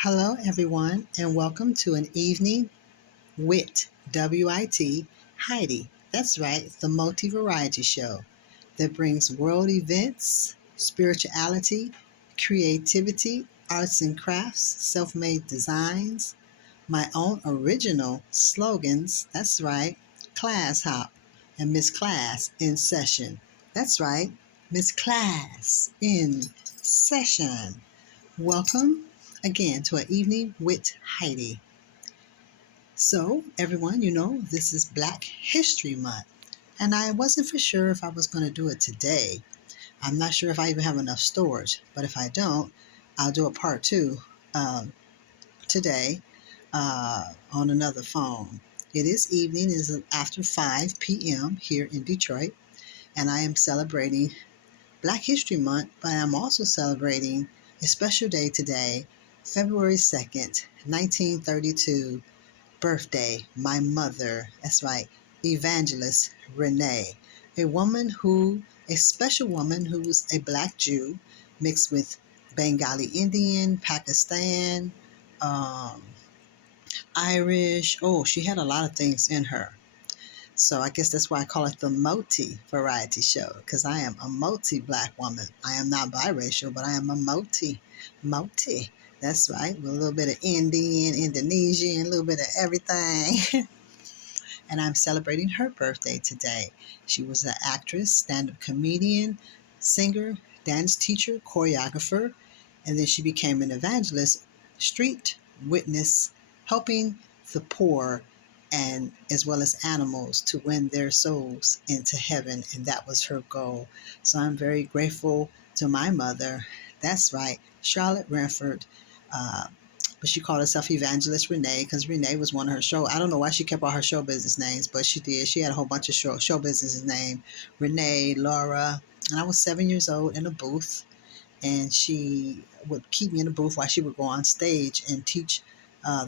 Hello, everyone, and welcome to an evening with WIT Heidi. That's right, the multi variety show that brings world events, spirituality, creativity, arts and crafts, self made designs, my own original slogans. That's right, Class Hop and Miss Class in session. That's right, Miss Class in session. Welcome again to an evening with Heidi. So, everyone, this is Black History Month, and I wasn't for sure if I was going to do it today. I'm not sure if I even have enough storage, but if I don't, I'll do a part two today on another phone. It is evening, it is after 5 p.m. here in Detroit, and I am celebrating Black History Month, but I'm also celebrating a special day today, February 2nd, 1932, birthday, my mother, that's right, Evangelist Renee, a special woman who was a Black Jew mixed with Bengali Indian, Pakistan, um, Irish. Oh, she had a lot of things in her. So I guess that's why I call it the multi variety show, because I am a multi Black woman. I am not biracial, but I am a multi. That's right, with a little bit of Indian, Indonesian, a little bit of everything. And I'm celebrating her birthday today. She was an actress, stand-up comedian, singer, dance teacher, choreographer, and then she became an evangelist, street witness, helping the poor and as well as animals to win their souls into heaven, and that was her goal. So I'm very grateful to my mother. That's right, Charlotte Renford. But she called herself Evangelist Renee because Renee was one of her show. I don't know why she kept all her show business names, but she did. She had a whole bunch of show businesses named Renee, Laura, and I was 7 years old in a booth, and she would keep me in the booth while she would go on stage and teach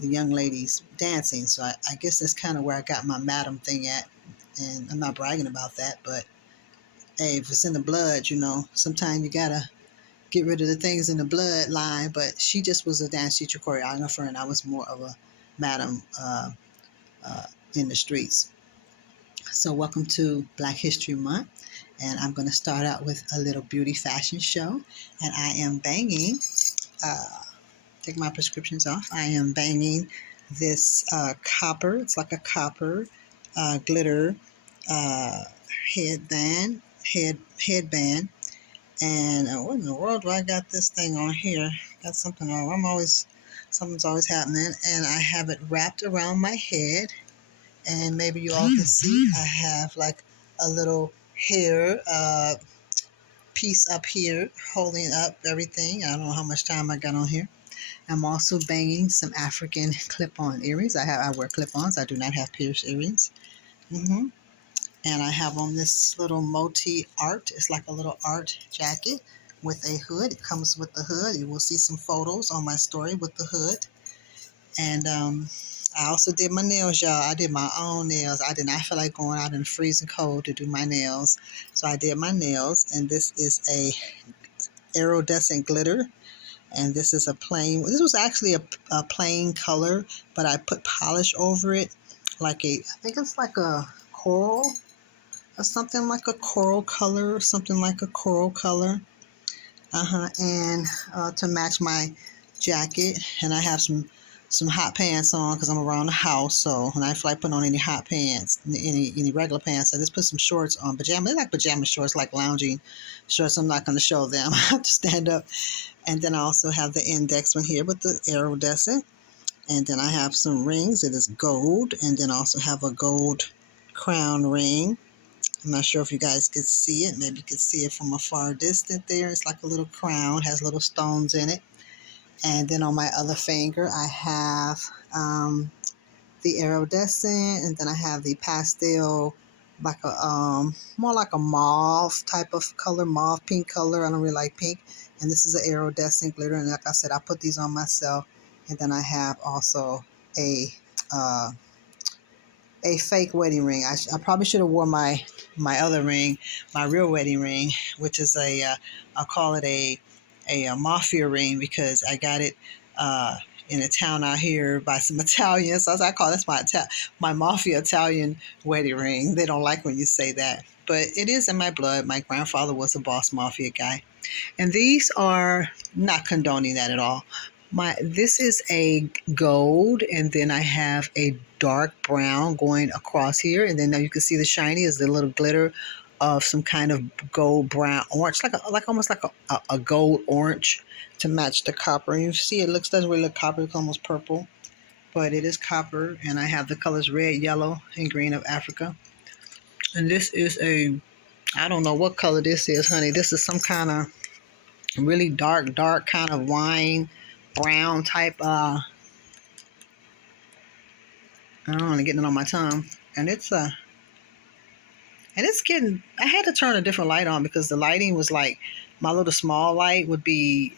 the young ladies dancing. So I guess that's kind of where I got my madam thing at, and I'm not bragging about that, but hey, if it's in the blood, sometimes you gotta get rid of the things in the bloodline. But she just was a dance teacher, choreographer, and I was more of a madam uh, in the streets. So welcome to Black History Month, and I'm going to start out with a little beauty fashion show, and I am banging. Uh, Take my prescriptions off. I am banging this copper. It's like a copper glitter uh, headband. Headband. And what in the world do I got this thing on here? Got something on. Something's always happening. And I have it wrapped around my head. And maybe you all can see I have like a little hair piece up here holding up everything. I don't know how much time I got on here. I'm also banging some African clip-on earrings. I wear clip-ons. I do not have pierced earrings. And I have on this little multi-art. It's like a little art jacket with a hood. It comes with the hood. You will see some photos on my story with the hood. And I also did my nails, y'all. I did my own nails. I did not feel like going out in the freezing cold to do my nails. So I did my nails. And this is a iridescent glitter. And this is this was actually a plain color, but I put polish over it. I think it's like a coral or something like a coral color or something like a coral color. And to match my jacket, and I have some hot pants on because I'm around the house. So when I feel like putting on any hot pants, any regular pants, I just put some shorts on, pajama. They're like pajama shorts, like lounging shorts. I'm not going to show them. I have to stand up. And then I also have the index one here with the iridescent. And then I have some rings. It is gold, and then I also have a gold crown ring. I'm not sure if you guys could see it. Maybe you could see it from a far distance there. It's like a little crown, has little stones in it. And then on my other finger, I have the iridescent, and then I have the pastel, like a more like a mauve type of color, mauve pink color. I don't really like pink. And this is an iridescent glitter. And like I said, I put these on myself. And then I have also uh, a fake wedding ring. I probably should have worn my other ring, my real wedding ring, which is I'll call it a mafia ring, because I got it in a town out here by some Italians. So I call this my mafia Italian wedding ring. They don't like when you say that, but it is in my blood. My grandfather was a boss mafia guy. And these are not condoning that at all. This is a gold, and then I have a dark brown going across here, and then now you can see the shiny is the little glitter of some kind of gold brown orange, like almost like a gold orange to match the copper. And you see it doesn't really look copper, it's almost purple, but it is copper. And I have the colors red, yellow, and green of Africa. And this is I don't know what color this is, honey. This is some kind of really dark kind of wine brown type. I don't want to get it on my tongue, and it's getting. I had to turn a different light on because the lighting was like my little small light would be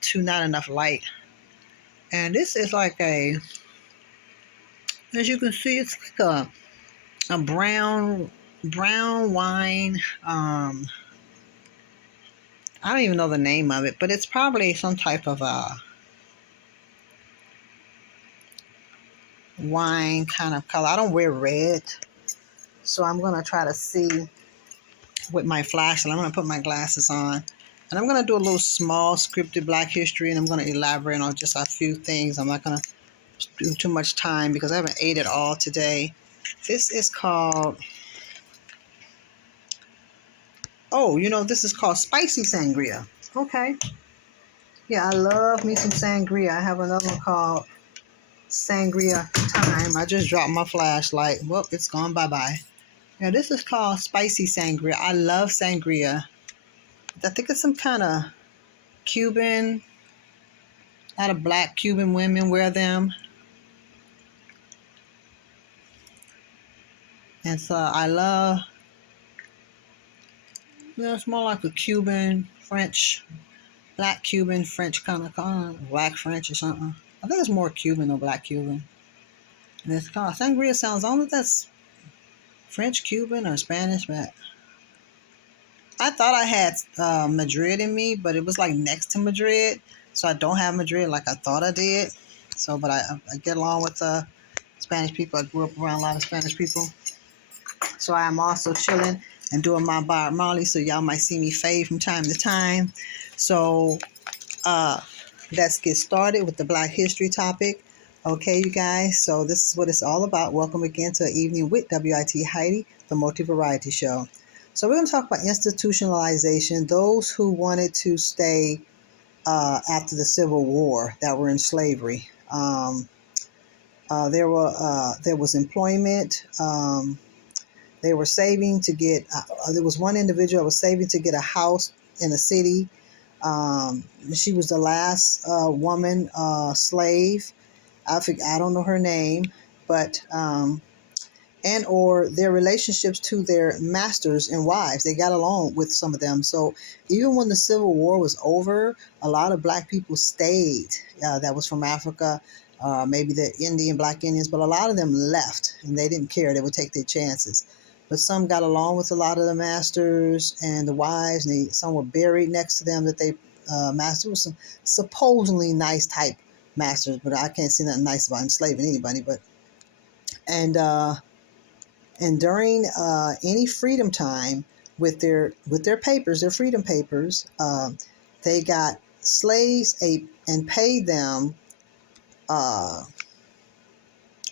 too not enough light, and this is like as you can see, it's like a brown wine. I don't even know the name of it, but it's probably some type of wine kind of color. I don't wear red, so I'm gonna try to see with my flashlight. I'm gonna put my glasses on, and I'm gonna do a little small scripted Black history, and I'm gonna elaborate on just a few things. I'm not gonna do too much time because I haven't ate it all today. This is called this is called spicy sangria. Okay. Yeah, I love me some sangria. I have another one called Sangria Time. I just dropped my flashlight. Well, it's gone bye-bye. Yeah, this is called spicy sangria. I love sangria. I think it's some kind of Cuban. A lot of black Cuban women wear them. And so I love, it's more like a Cuban, French, black Cuban, French kind of black French or something. I think it's more Cuban or black Cuban. And it's called sangria. Sounds, I don't know if that's French, Cuban, or Spanish, but I thought I had Madrid in me, but it was like next to Madrid. So I don't have Madrid like I thought I did. So, but I get along with Spanish people. I grew up around a lot of Spanish people. So I am also chilling and doing my Bob Marley. So y'all might see me fade from time to time. So let's get started with the Black History topic. Okay, you guys. So this is what it's all about. Welcome again to Evening with WIT Heidi, the multi-variety show. So we're going to talk about institutionalization. Those who wanted to stay after the Civil War that were in slavery. There was employment. They were saving to get. There was one individual that was saving to get a house in a city. She was the last woman slave. I don't know her name, but and or their relationships to their masters and wives. They got along with some of them. So even when the Civil War was over, a lot of black people stayed. That was from Africa, maybe the Black Indians, but a lot of them left and they didn't care. They would take their chances. But some got along with a lot of the masters and the wives, and some were buried next to them that they mastered. Was some supposedly nice type masters, but I can't see nothing nice about enslaving anybody. But and during any freedom time with their papers, their freedom papers, they got slaves and paid them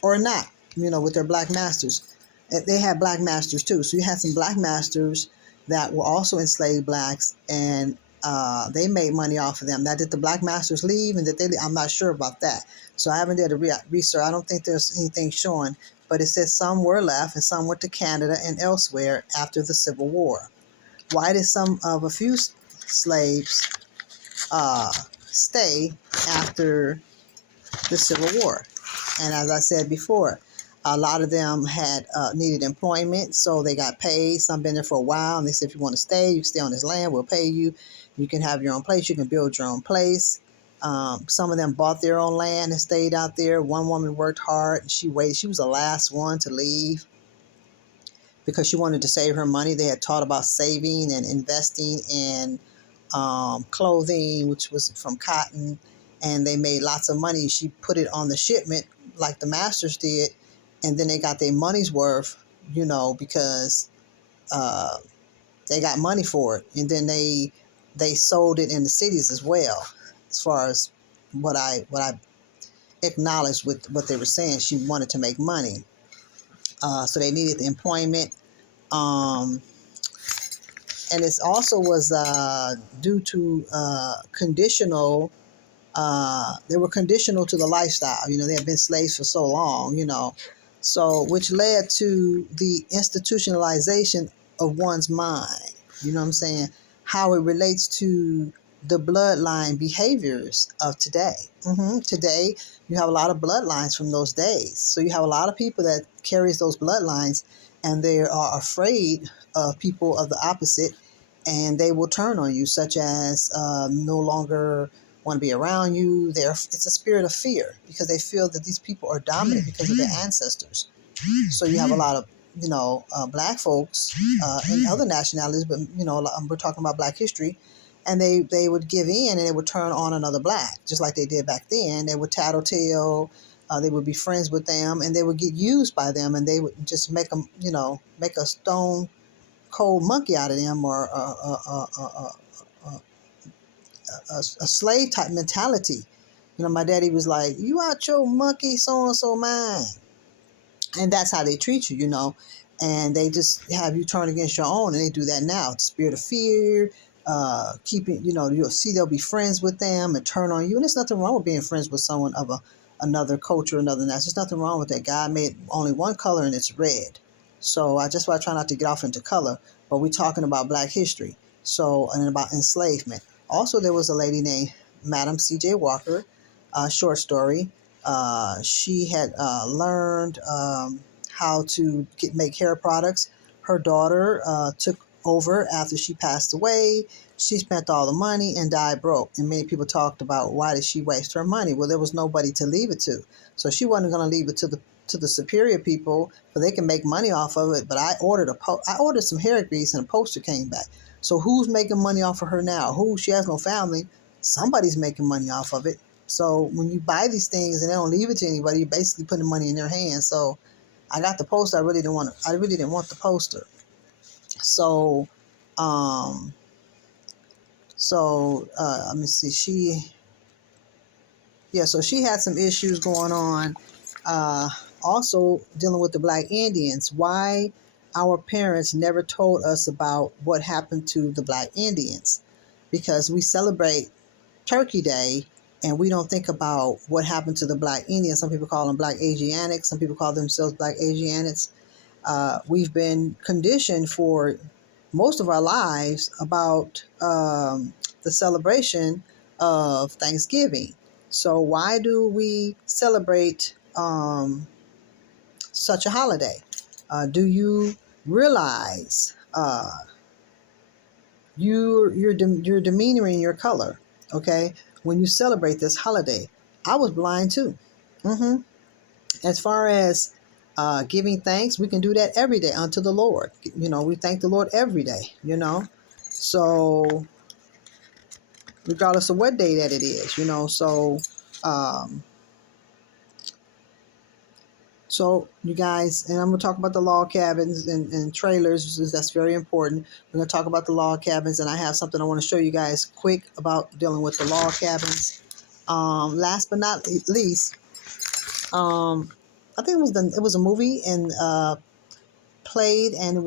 or not, with their black masters. They had black masters too. So you had some black masters that were also enslaved blacks, and they made money off of them. Now, did the black masters leave and did they leave? I'm not sure about that. So I haven't did a research. I don't think there's anything showing, but it says some were left and some went to Canada and elsewhere after the Civil War. Why did a few slaves stay after the Civil War? And as I said before, a lot of them had needed employment, so they got paid. Some been there for a while, and they said, if you want to stay, you can stay on this land, we'll pay you. You can have your own place. You can build your own place. Some of them bought their own land and stayed out there. One woman worked hard, and she waited. She was the last one to leave because she wanted to save her money. They had taught about saving and investing in clothing, which was from cotton, and they made lots of money. She put it on the shipment like the masters did, and then they got their money's worth, because uh, they got money for it, and then they sold it in the cities as well. As far as what I acknowledged with what they were saying, she wanted to make money, so they needed the employment. Um, and it also was due to conditional. They were conditional to the lifestyle. They had been slaves for so long. So which led to the institutionalization of one's mind. You know what I'm saying? How it relates to the bloodline behaviors of today. Today, you have a lot of bloodlines from those days. So you have a lot of people that carries those bloodlines, and they are afraid of people of the opposite, and they will turn on you, such as no longer want to be around you. It's a spirit of fear because they feel that these people are dominant because of their ancestors. So you have a lot of black folks and other nationalities, but we're talking about Black history, and they would give in and they would turn on another black, just like they did back then. They would tattletale. They would be friends with them, and they would get used by them, and they would just make them, make a stone cold monkey out of them, or a slave type mentality. My daddy was like, "You out your monkey, so and so mind," and that's how they treat you, and they just have you turn against your own, and they do that now. The spirit of fear, keeping, you'll see they'll be friends with them and turn on you, and there's nothing wrong with being friends with someone of another culture, another nation. There's nothing wrong with that. God made only one color, and it's red. So I try not to get off into color, but we're talking about Black history. So, and about enslavement. Also, there was a lady named Madam C.J. Walker, short story. She had learned how to make hair products. Her daughter took over after she passed away. She spent all the money and died broke. And many people talked about, why did she waste her money? Well, there was nobody to leave it to. So she wasn't going to leave it to the superior people, so they can make money off of it. But I ordered some hair grease, and a poster came back. So who's making money off of her now? She has no family. Somebody's making money off of it. So when you buy these things and they don't leave it to anybody, you're basically putting money in their hands. So I got the poster. I really didn't want the poster. So, let me see. So she had some issues going on. Also dealing with the Black Indians. Why our parents never told us about what happened to the Black Indians? Because we celebrate Turkey Day, and we don't think about what happened to the Black Indians. Some people call them Black Asiatics. Some people call themselves Black Asiatics. We've been conditioned for most of our lives about the celebration of Thanksgiving. So why do we celebrate such a holiday? Do you realize you're demeanoring your color? Okay, when you celebrate this holiday, I was blind too. As far as giving thanks, we can do that every day unto the Lord. We thank the Lord every day. So regardless of what day that it is. Um, So you guys, and I'm going to talk about the log cabins and trailers. That's very important. We're going to talk about the log cabins, and I have something I want to show you guys quick about dealing with the log cabins. Last but not least, I think it was a movie and played, and it was